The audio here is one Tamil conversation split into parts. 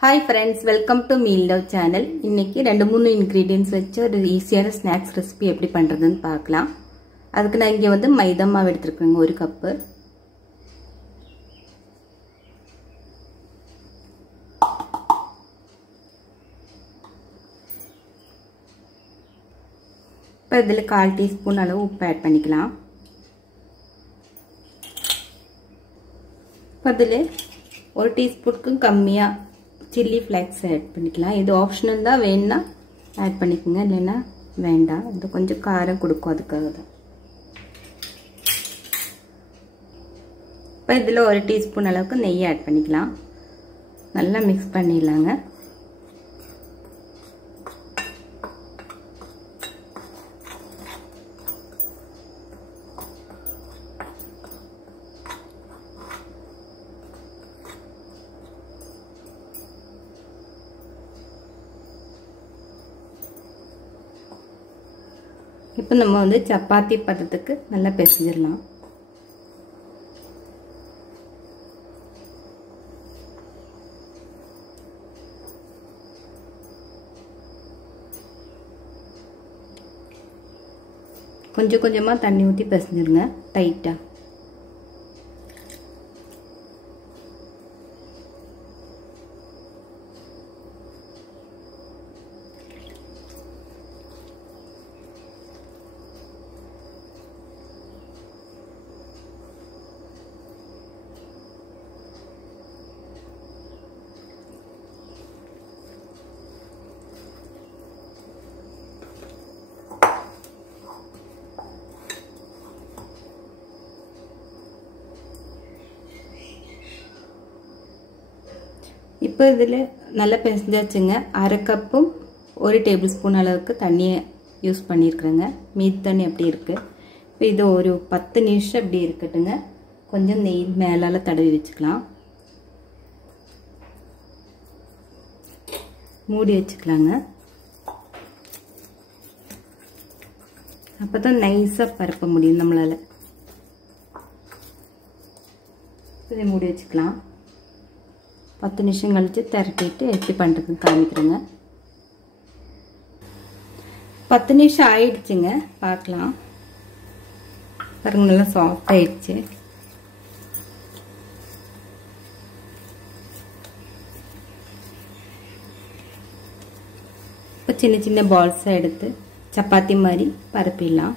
Hi friends, welcome to Meal Love channel. இன்னைக்கு 2-3 ingredients வச்சு ஒரு ஈஸியான ஸ்நாக்ஸ் ரெசிபி எப்படி பண்றதுன்னு பார்க்கலாம். அதுக்கு நான் இங்க வந்து மைதா மாவு எடுத்துருக்கேன் 1 கப். இப்போ இதுல 1/4 டீஸ்பூன் அளவு உப்பு ஆட் பண்ணிக்கலாம். இப்போ இதுல 1 டீஸ்பூனுக்கு கம்மியா chili flakes ஆட் பண்ணிக்கலாம். இது ஆப்ஷனல் தான், வேணும்னா ஆட் பண்ணிக்கங்க, இல்லைன்னா வேண்டாம். இது கொஞ்சம் காரம் கொடுக்கும், அதுக்காக தான். இப்போ இதில் 1 டீஸ்பூன் அளவுக்கு நெய் ஆட் பண்ணிக்கலாம். நல்லா மிக்ஸ் பண்ணிடலாங்க. இப்போ நம்ம வந்து சப்பாத்தி பதத்துக்கு நல்லா பிசைஞ்சிடலாம். கொஞ்சம் கொஞ்சமா தண்ணி ஊற்றி பிசைஞ்சிருங்க டைட்டா. இப்போ இதில் நல்லா பிசைஞ்சாச்சுங்க. 1/2 கப்பும் 1 டேபிள் ஸ்பூன் அளவுக்கு தண்ணியை யூஸ் பண்ணியிருக்கிறேங்க. மீதி தண்ணி அப்படி இருக்குது. இப்போ இது ஒரு 10 நிமிஷம் அப்படி இருக்கட்டுங்க. கொஞ்சம் நெய் மேலால் தடவி வச்சுக்கலாம். மூடி வச்சுக்கலாங்க. அப்போ தான் நைஸாக பரப்ப முடியும் நம்மளால். இதை மூடி வச்சுக்கலாம். 10 நிமிஷம் கழிச்சு திரட்டிட்டு எப்படி பண்ணுறதுன்னு காமிக்கிறேங்க. 10 நிமிஷம் ஆயிடுச்சுங்க, பார்க்கலாம். பாருங்க, நல்லா சாஃப்ட் ஆயிடுச்சு. இப்போ சின்ன சின்ன பால்ஸாக எடுத்து சப்பாத்தி மாதிரி பரப்பிடலாம்.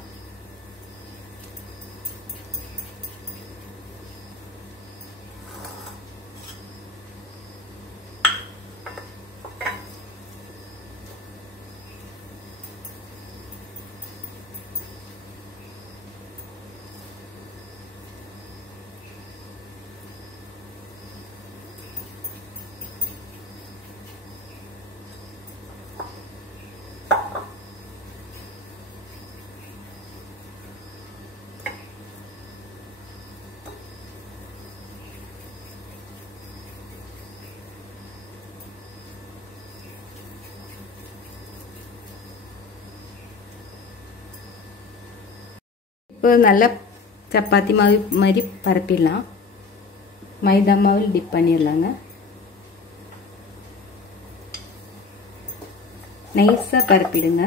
இப்போ நல்லா சப்பாத்தி மாவு மாதிரி பரப்பிடலாம். மைதா மாவில் டிப் பண்ணிடலாங்க. நைஸாக பரப்பிடுங்க.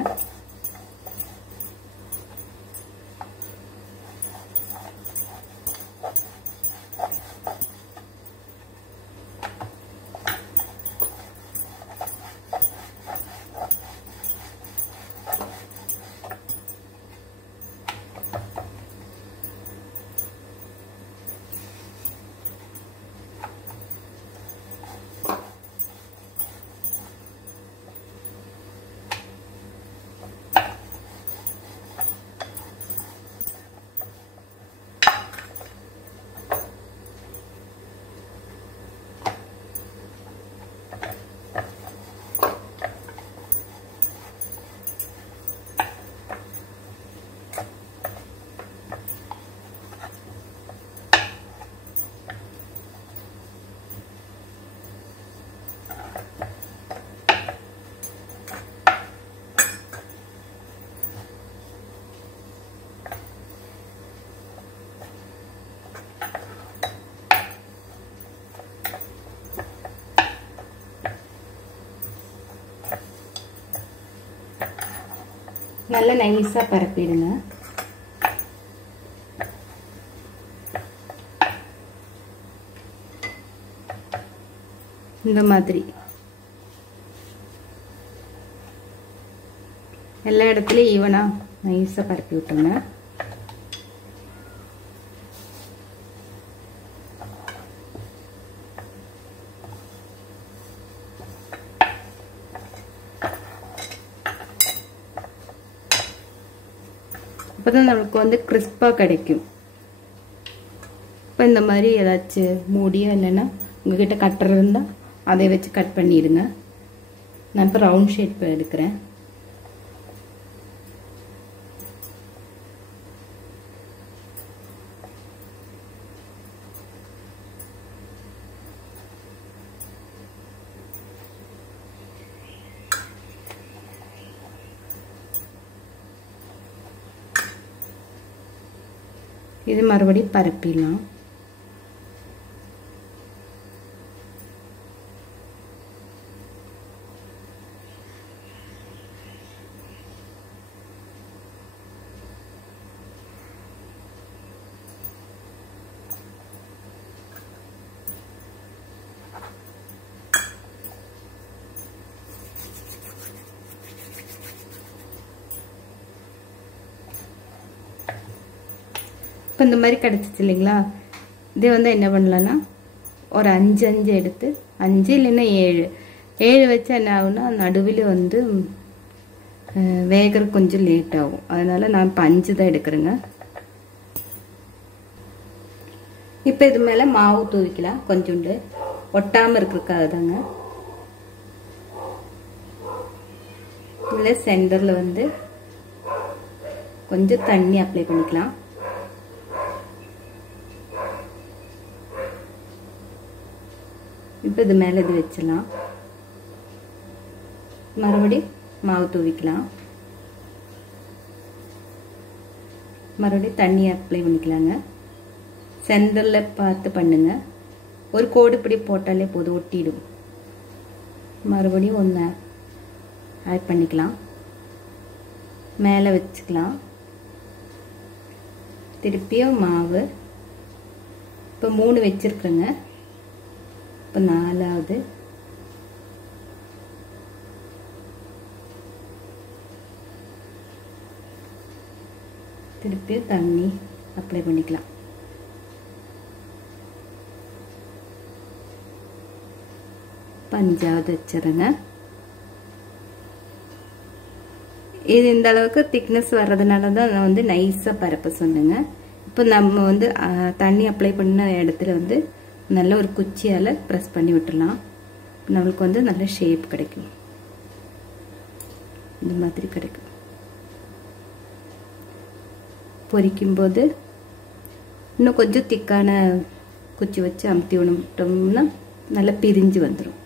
நல்லா நைஸா பரப்பிடுங்க. இந்த மாதிரி எல்லா இடத்துலயும் ஈவனா நைஸா பரப்பி விட்டுருங்க. அப்பதான் நமக்கு வந்து கிறிஸ்பா கிடைக்கும். இப்போ இந்த மாதிரி ஏதாச்சும் மூடியோ இல்லைன்னா உங்ககிட்ட கட்டர் இருந்தால் அதை வச்சு கட் பண்ணிடுங்க. நான் இப்போ ரவுண்ட் ஷேப் எடுக்கிறேன். இது மறுபடியும் பரப்பிடலாம். இப்போ இந்த மாதிரி கிடச்சிச்சு இல்லைங்களா? இதே வந்து என்ன பண்ணலான்னா ஒரு 5 எடுத்து 5 இல்லைன்னா 7 வச்சா என்ன ஆகுன்னா நடுவில் வந்து வேகிற கொஞ்சம் லேட் ஆகும். அதனால நான் இப்போ 5 தான் எடுக்கிறேங்க. இப்போ இது மேலே மாவு தூவிக்கலாம். கொஞ்சோண்டு ஒட்டாமல் இருக்கிறதுக்காக தாங்க. இதில் சென்டரில் வந்து கொஞ்சம் தண்ணி அப்ளை பண்ணிக்கலாம். இப்போ இது மேலே இது வச்சிடலாம். மறுபடியும் மாவு தூவிக்கலாம். மறுபடியும் தண்ணி அப்ளை பண்ணிக்கலாங்க. சென்டரில் பார்த்து பண்ணுங்க. ஒரு கோடு இப்படி போட்டாலே போதும், ஒட்டிடும். மறுபடியும் ஒன்று ஆட் பண்ணிக்கலாம். மேலே வச்சுக்கலாம். திருப்பியும் மாவு இப்போ 3 வச்சிருக்கிறேங்க. இப்போ 4வது திருப்பியும் தண்ணி அப்ளை பண்ணிக்கலாம். இப்போ 5வது வச்சிருங்க. இது இந்த அளவுக்கு திக்னஸ் வர்றதுனால தான் நான் வந்து நைஸாக பரப்ப சொன்னேங்க. இப்போ நம்ம வந்து தண்ணி அப்ளை பண்ண இடத்துல வந்து நல்ல ஒரு குச்சியால் ப்ரெஸ் பண்ணி விட்டுடலாம். நம்மளுக்கு வந்து நல்ல ஷேப் கிடைக்கும். இந்த மாதிரி கிடைக்கும். பொரிக்கும்போது இன்னும் கொஞ்சம் திக்கான குச்சி வச்சு அமுத்தி விட்டோம்னா நல்லா பிரிஞ்சு வந்துடும்.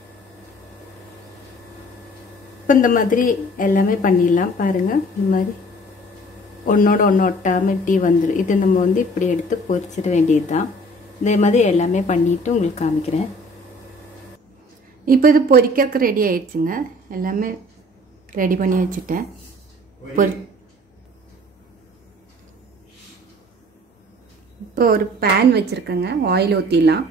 இப்போ இந்த மாதிரி எல்லாமே பண்ணிடலாம். பாருங்கள், இந்த மாதிரி ஒன்றோட ஒன்று ஒட்டாமல் இப்படி வந்துடும். இது நம்ம வந்து இப்படி எடுத்து பொரிச்சிட வேண்டியது தான். இதே மாதிரி எல்லாமே பண்ணிவிட்டு உங்களுக்கு காமிக்கிறேன். இப்போ இது பொரிக்கிறதுக்கு ரெடி ஆயிடுச்சுங்க. எல்லாமே ரெடி பண்ணி வச்சுட்டேன். இப்போ ஒரு பேன் வச்சுருக்கேங்க. ஆயில் ஊற்றிடலாம்.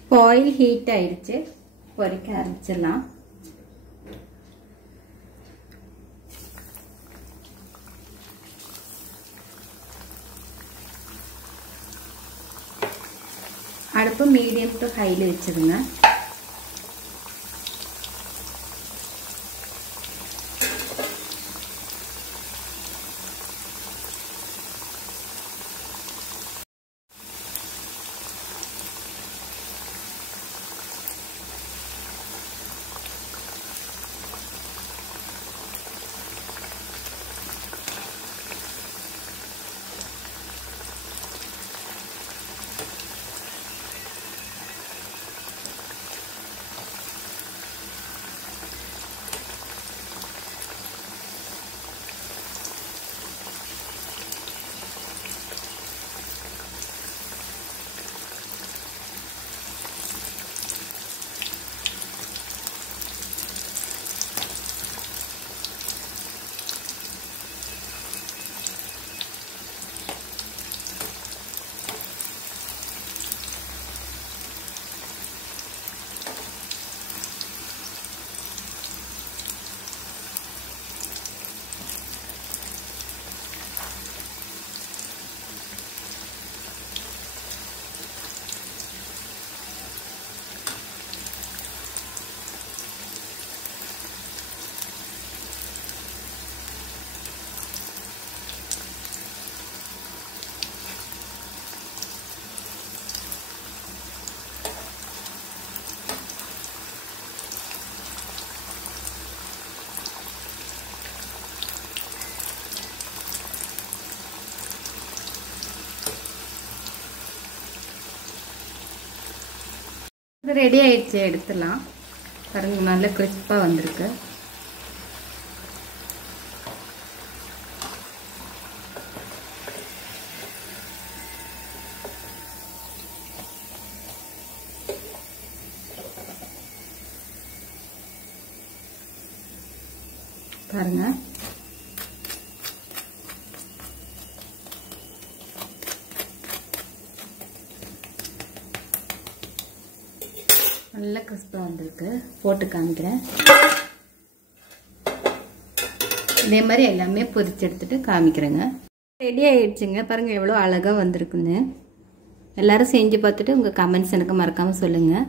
இப்போ ஆயில் ஹீட் ஆயிடுச்சு. பொரிக்க ஆரம்பிச்சிடலாம். அடுப்பு மீடியம் டு ஹைல வச்சிருங்க. இது ரெடி ஆயிடுச்சு, எடுத்துடலாம். பாருங்க நல்ல கிறிஸ்பாக வந்திருக்கு. பாருங்க நல்ல கிறிஸ்பாக வந்திருக்கு. போட்டு காமிக்கிறேன். இதே மாதிரி எல்லாமே பொரிச்சு எடுத்துட்டு காமிக்கிறேங்க. ரெடி ஆயிடுச்சுங்க. பாருங்க எவ்வளோ அழகாக வந்திருக்குன்னு. எல்லாரும் செஞ்சு பார்த்துட்டு உங்கள் கமெண்ட்ஸ் எனக்கு மறக்காமல் சொல்லுங்கள்.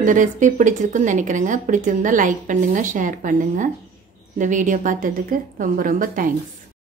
இந்த ரெசிபி பிடிச்சிருக்குன்னு நினைக்கிறேங்க. பிடிச்சிருந்தா லைக் பண்ணுங்கள், ஷேர் பண்ணுங்கள். இந்த வீடியோ பார்த்ததுக்கு ரொம்ப ரொம்ப தேங்க்ஸ்.